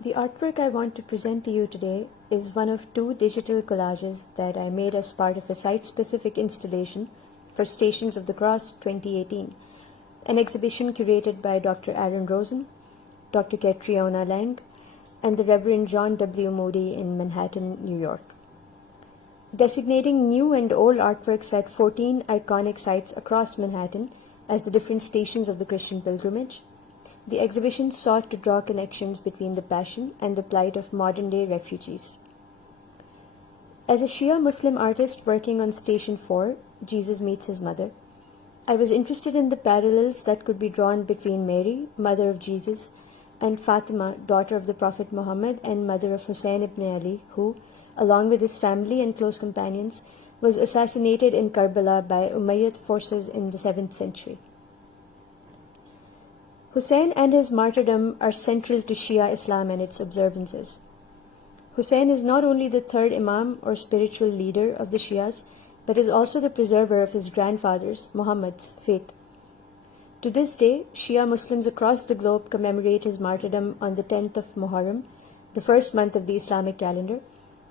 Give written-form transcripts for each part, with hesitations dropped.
The artwork I want to present to you today is one of two digital collages that I made as part of a site-specific installation for Stations of the Cross 2018, an exhibition curated by Dr. Rosen, Dr. Katriona Laing, and the Reverend John W. Moody in Manhattan, New York. Designating new and old artworks at 14 iconic sites across Manhattan as the different stations of the Christian pilgrimage, the exhibition sought to draw connections between the passion and the plight of modern-day refugees. As a Shia Muslim artist working on Station 4, Jesus Meets His Mother, I was interested in the parallels that could be drawn between Mary, mother of Jesus, and Fatima, daughter of the Prophet Muhammad and mother of Hussein ibn Ali, who, along with his family and close companions, was assassinated in Karbala by Umayyad forces in the 7th century. Hussein and his martyrdom are central to Shia Islam and its observances. Hussein is not only the third Imam or spiritual leader of the Shias, but is also the preserver of his grandfather's, Muhammad's, faith. To this day, Shia Muslims across the globe commemorate his martyrdom on the 10th of Muharram, the first month of the Islamic calendar,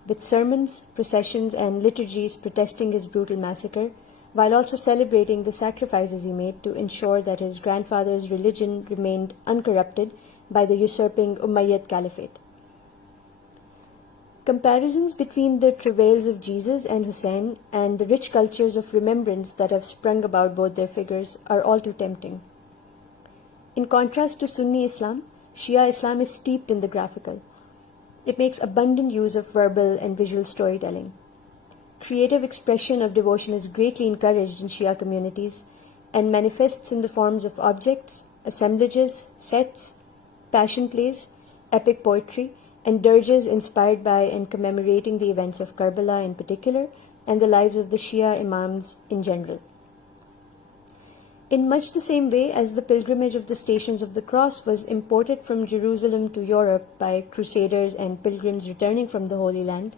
with sermons, processions, and liturgies protesting his brutal massacre, while also celebrating the sacrifices he made to ensure that his grandfather's religion remained uncorrupted by the usurping Umayyad Caliphate. Comparisons between the travails of Jesus and Hussein and the rich cultures of remembrance that have sprung about both their figures are all too tempting. In contrast to Sunni Islam, Shia Islam is steeped in the graphical. It makes abundant use of verbal and visual storytelling. Creative expression of devotion is greatly encouraged in Shia communities and manifests in the forms of objects, assemblages, sets, passion plays, epic poetry, and dirges inspired by and commemorating the events of Karbala in particular and the lives of the Shia Imams in general. In much the same way as the pilgrimage of the Stations of the Cross was imported from Jerusalem to Europe by crusaders and pilgrims returning from the Holy Land,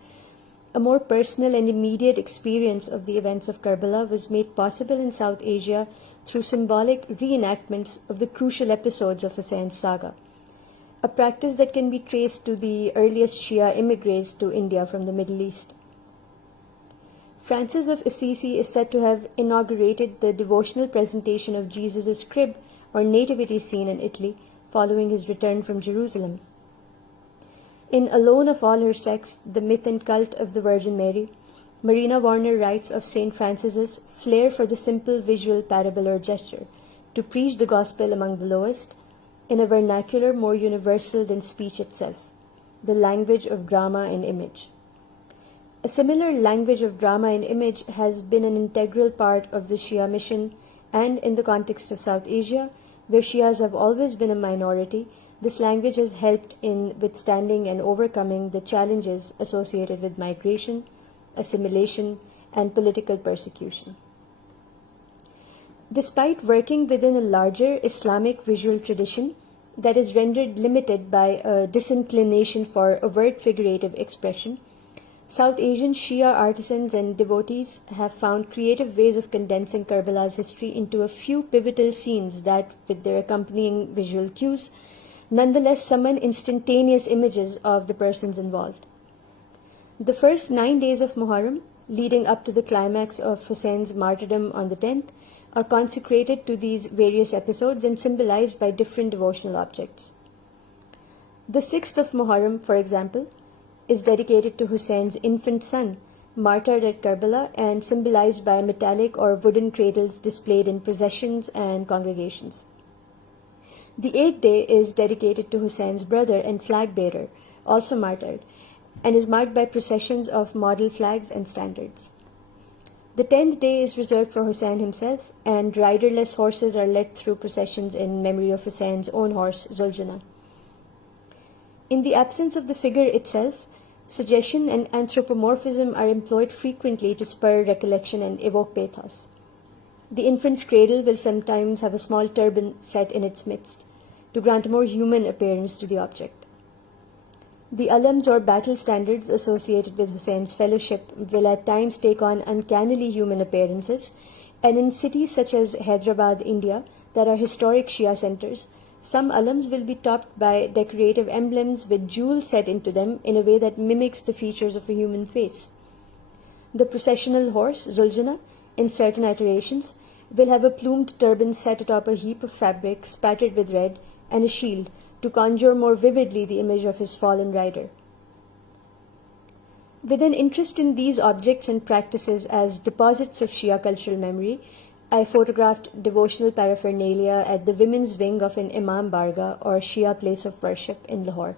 a more personal and immediate experience of the events of Karbala was made possible in South Asia through symbolic reenactments of the crucial episodes of Hussein's saga, a practice that can be traced to the earliest Shia immigrants to India from the Middle East. Francis of Assisi is said to have inaugurated the devotional presentation of Jesus' crib or nativity scene in Italy following his return from Jerusalem. In Alone of All Her Sex, The Myth and Cult of the Virgin Mary, Marina Warner writes of St. Francis's flair for the simple visual parable or gesture, to preach the gospel among the lowest, in a vernacular more universal than speech itself, the language of drama and image. A similar language of drama and image has been an integral part of the Shia mission, and in the context of South Asia, where Shias have always been a minority, this language has helped in withstanding and overcoming the challenges associated with migration, assimilation, and political persecution. Despite working within a larger Islamic visual tradition that is rendered limited by a disinclination for overt figurative expression, South Asian Shia artisans and devotees have found creative ways of condensing Karbala's history into a few pivotal scenes that, with their accompanying visual cues, nonetheless summon instantaneous images of the persons involved. The first 9 days of Muharram, leading up to the climax of Hussein's martyrdom on the 10th, are consecrated to these various episodes and symbolized by different devotional objects. The 6th of Muharram, for example, is dedicated to Hussein's infant son, martyred at Karbala and symbolized by metallic or wooden cradles displayed in processions and congregations. The 8th day is dedicated to Hussein's brother and flag bearer, also martyred, and is marked by processions of model flags and standards. The 10th day is reserved for Hussein himself, and riderless horses are led through processions in memory of Hussein's own horse, Zuljana. In the absence of the figure itself, suggestion and anthropomorphism are employed frequently to spur recollection and evoke pathos. The infant's cradle will sometimes have a small turban set in its midst, to grant a more human appearance to the object. The alams or battle standards associated with Hussein's fellowship will at times take on uncannily human appearances, and in cities such as Hyderabad, India, that are historic Shia centers, Some alams will be topped by decorative emblems with jewels set into them in a way that mimics the features of a human face. The processional horse, Zuljana, in certain iterations, will have a plumed turban set atop a heap of fabric spattered with red and a shield to conjure more vividly the image of his fallen rider. With an interest in these objects and practices as deposits of Shia cultural memory, I photographed devotional paraphernalia at the women's wing of an Imam Barga or Shia place of worship in Lahore.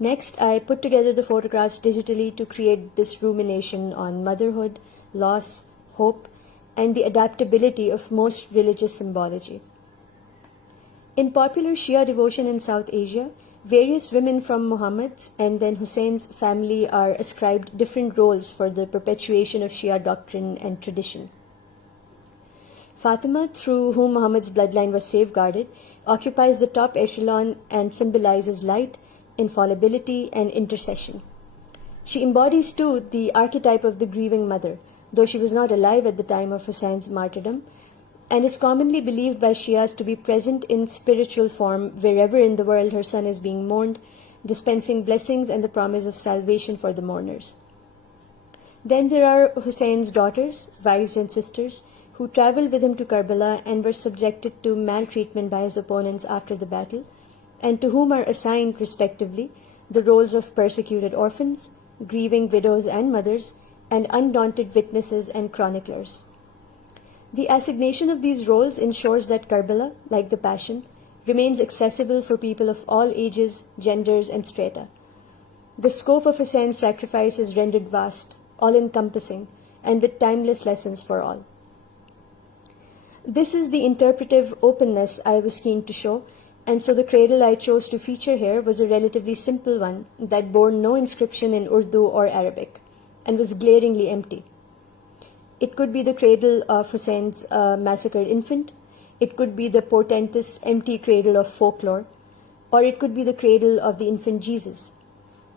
Next, I put together the photographs digitally to create this rumination on motherhood, loss, hope, and the adaptability of most religious symbology. In popular Shia devotion in South Asia, various women from Muhammad's and then Hussein's family are ascribed different roles for the perpetuation of Shia doctrine and tradition. Fatima, through whom Muhammad's bloodline was safeguarded, occupies the top echelon and symbolizes light, infallibility, and intercession. She embodies too the archetype of the grieving mother, though she was not alive at the time of Hussein's martyrdom, and is commonly believed by Shias to be present in spiritual form wherever in the world her son is being mourned, dispensing blessings and the promise of salvation for the mourners. Then there are Hussein's daughters, wives and sisters, who traveled with him to Karbala and were subjected to maltreatment by his opponents after the battle, and to whom are assigned, respectively, the roles of persecuted orphans, grieving widows and mothers, and undaunted witnesses and chroniclers. The assignation of these roles ensures that Karbala, like the Passion, remains accessible for people of all ages, genders, and strata. The scope of Hussein's sacrifice is rendered vast, all-encompassing, and with timeless lessons for all. This is the interpretive openness I was keen to show, and so the cradle I chose to feature here was a relatively simple one that bore no inscription in Urdu or Arabic, and was glaringly empty. It could be the cradle of Hussein's massacred infant, it could be the portentous empty cradle of folklore, or it could be the cradle of the infant Jesus.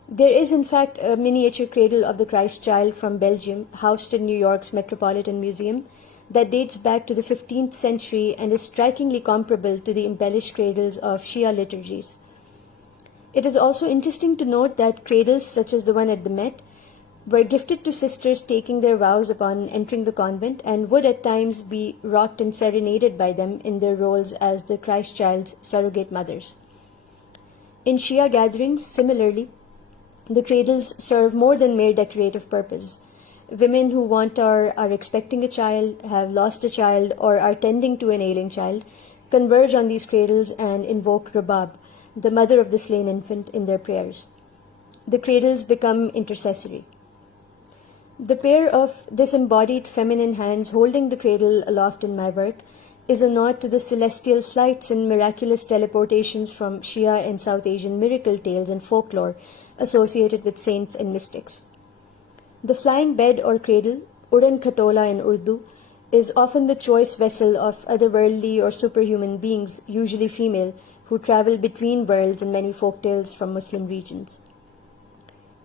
There is in fact a miniature cradle of the Christ child from Belgium, housed in New York's Metropolitan Museum, that dates back to the 15th century and is strikingly comparable to the embellished cradles of Shia liturgies. It is also interesting to note that cradles such as the one at the Met were gifted to sisters taking their vows upon entering the convent and would at times be rocked and serenaded by them in their roles as the Christ child's surrogate mothers. In Shia gatherings, similarly, the cradles serve more than mere decorative purpose. Women who want or are expecting a child, have lost a child, or are tending to an ailing child converge on these cradles and invoke Rabab, the mother of the slain infant, in their prayers. The cradles become intercessory. The pair of disembodied feminine hands holding the cradle aloft in my work is a nod to the celestial flights and miraculous teleportations from Shia and South Asian miracle tales and folklore associated with saints and mystics. The flying bed or cradle, Udan Khatola in Urdu, is often the choice vessel of otherworldly or superhuman beings, usually female, who travel between worlds in many folktales from Muslim regions.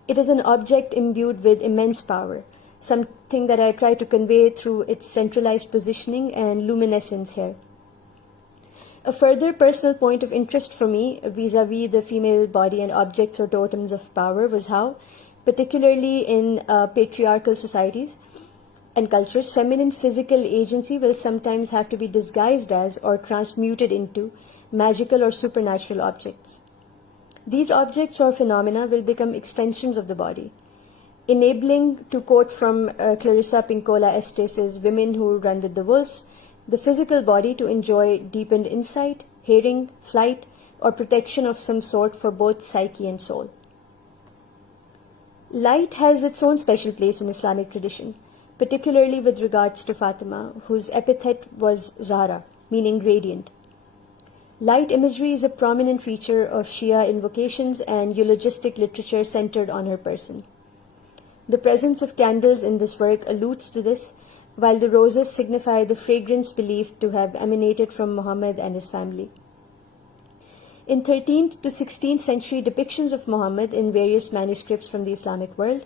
It is an object imbued with immense power, something that I try to convey through its centralized positioning and luminescence here. A further personal point of interest for me vis-a-vis the female body and objects or totems of power was how, particularly in patriarchal societies and cultures, feminine physical agency will sometimes have to be disguised as or transmuted into magical or supernatural objects. These objects or phenomena will become extensions of the body, enabling, to quote from Clarissa Pinkola Estates' Women Who Run with the Wolves, the physical body to enjoy deepened insight, hearing, flight, or protection of some sort for both psyche and soul. Light has its own special place in Islamic tradition, particularly with regards to Fatima, whose epithet was Zahra, meaning radiant. Light imagery is a prominent feature of Shia invocations and eulogistic literature centered on her person. The presence of candles in this work alludes to this, while the roses signify the fragrance believed to have emanated from Muhammad and his family. In 13th to 16th century depictions of Muhammad in various manuscripts from the Islamic world,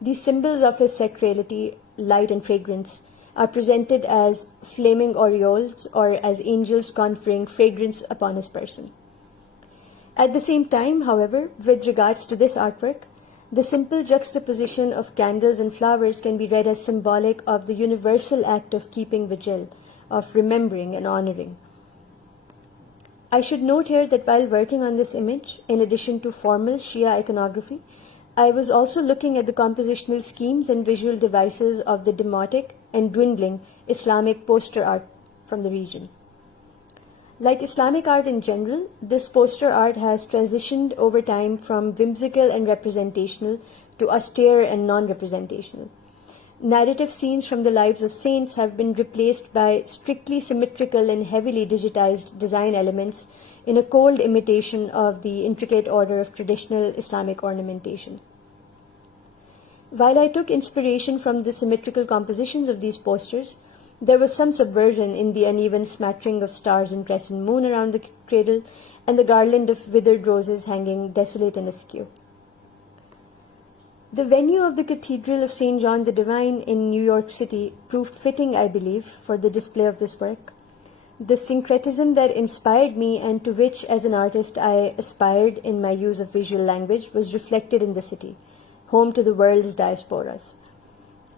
these symbols of his sacrality, light and fragrance, are presented as flaming aureoles or as angels conferring fragrance upon his person. At the same time, however, with regards to this artwork, the simple juxtaposition of candles and flowers can be read as symbolic of the universal act of keeping vigil, of remembering and honoring. I should note here that while working on this image, in addition to formal Shia iconography, I was also looking at the compositional schemes and visual devices of the demotic and dwindling Islamic poster art from the region. Like Islamic art in general, this poster art has transitioned over time from whimsical and representational to austere and non-representational. Narrative scenes from the lives of saints have been replaced by strictly symmetrical and heavily digitized design elements in a cold imitation of the intricate order of traditional Islamic ornamentation. While I took inspiration from the symmetrical compositions of these posters, there was some subversion in the uneven smattering of stars and crescent moon around the cradle and the garland of withered roses hanging desolate and askew. The venue of the Cathedral of St. John the Divine in New York City proved fitting, I believe, for the display of this work. The syncretism that inspired me and to which, as an artist, I aspired in my use of visual language was reflected in the city, home to the world's diasporas.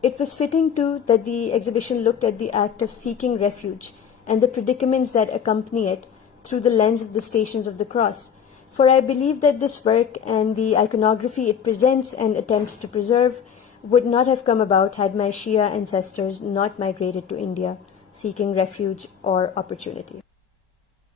It was fitting, too, that the exhibition looked at the act of seeking refuge and the predicaments that accompany it through the lens of the Stations of the Cross, for I believe that this work and the iconography it presents and attempts to preserve would not have come about had my Shia ancestors not migrated to India, seeking refuge or opportunity.